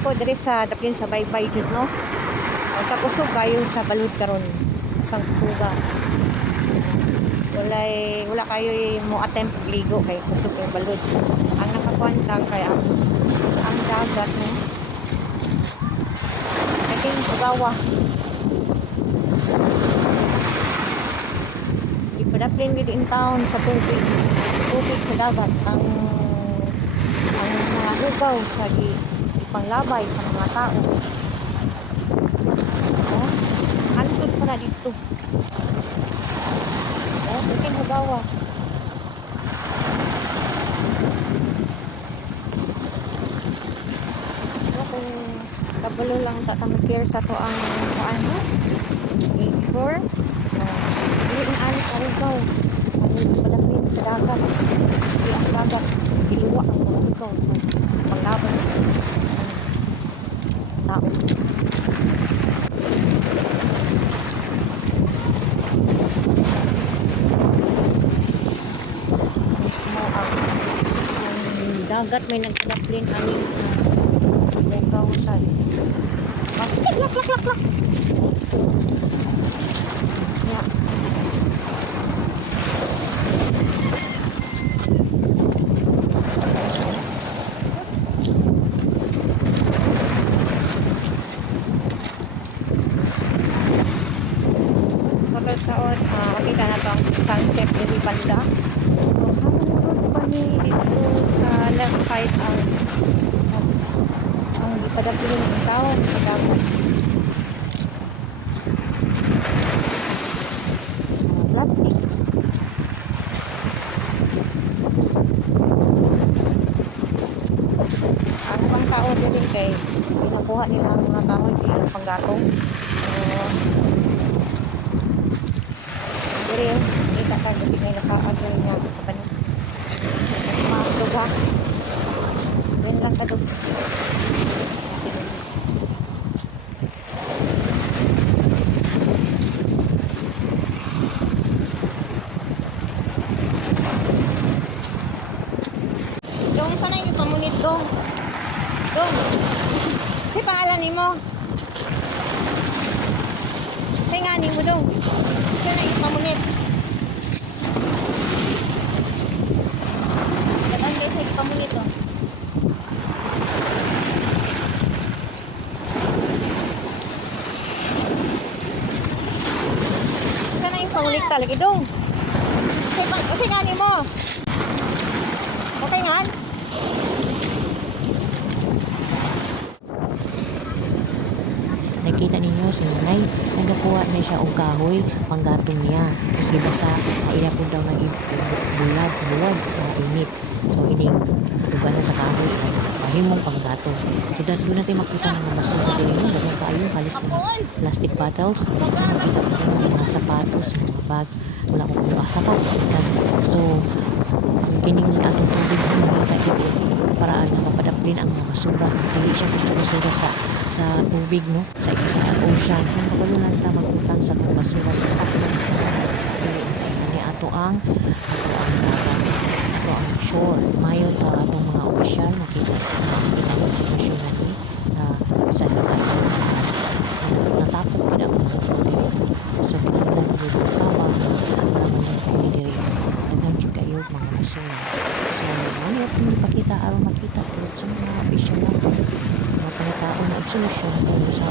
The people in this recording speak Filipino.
ako dire sa dapin sa baybay jud no. Tapos kayo sa balud karon sang tuga. Wala kayo mo attempt ligo kay kusog kay balud. Ang nakakuan kay ang dagat no. Kating ugawa. Ipadaplin gid in town sa tubig sa dagat ang mga lugaw sa panglabay sa mga tao. Oh, hantod pa na dito. Oh, bikin hugawa. So, kung kabalo lang tatamikir sa to ang ano, ignore. Hindi in alit ang lugaw. Ano palapin sa dagat. Hindi ang dagat. Diliwa ang mga lugaw sa panglabay tao. Dagat may nagpadaplin aning lugaw sa lak. Ya. Pagkataon, makita na to ang concept ni banda. Pa ni dito sa left side ang ipadaplin ng taon sa dagat. Plastics. Ang pang tao din kay pinakuha nila ang mga kahoy bilang panggatong. Pero yun, kita ka gabi nila sa agro niya sa kanil. Maklog ha. Yan lang ka doon. Dong, sana yung pamunit dong. Dong. May pangalan ni mo. Say nga ni mo dong. Sana yung pamunit. Dapat kayo sa ipamunit dong. Sana yung pamunit talaga dong. Say nga ni mo. Okay nga? Nakita ninyo si nanay, nagakuha na siya og kahoy, panggatong niya. Kasi basta maila po daw ng bulag sa init. So ining dugan na sa kahoy ay mahimong panggatong. So doon natin makita ng mga basura din yun. Ganyan kayo, halos mga plastic bottles. Makita po ng mga sapatos, mga bags. Wala ko kung sapat. So kining atong tubig nakita dito paraan na mapadaplin ang mga basura. Hindi siya gusto basura sa tubig no, sa ocean. Kung kapalunan ta magutang sa mga basura sa sakit. Ini ato ang shore. Mayo ta atong mga ocean makita ang sitwasyon ni sa kanya natapok gid ang mga diri. So kinahanglan gyud tawag para mo ni diri. Naghan jud kayo mga basura. So ano yung ipakita aron makita tulad sa mga official lang mga panitao na solusyon kung sa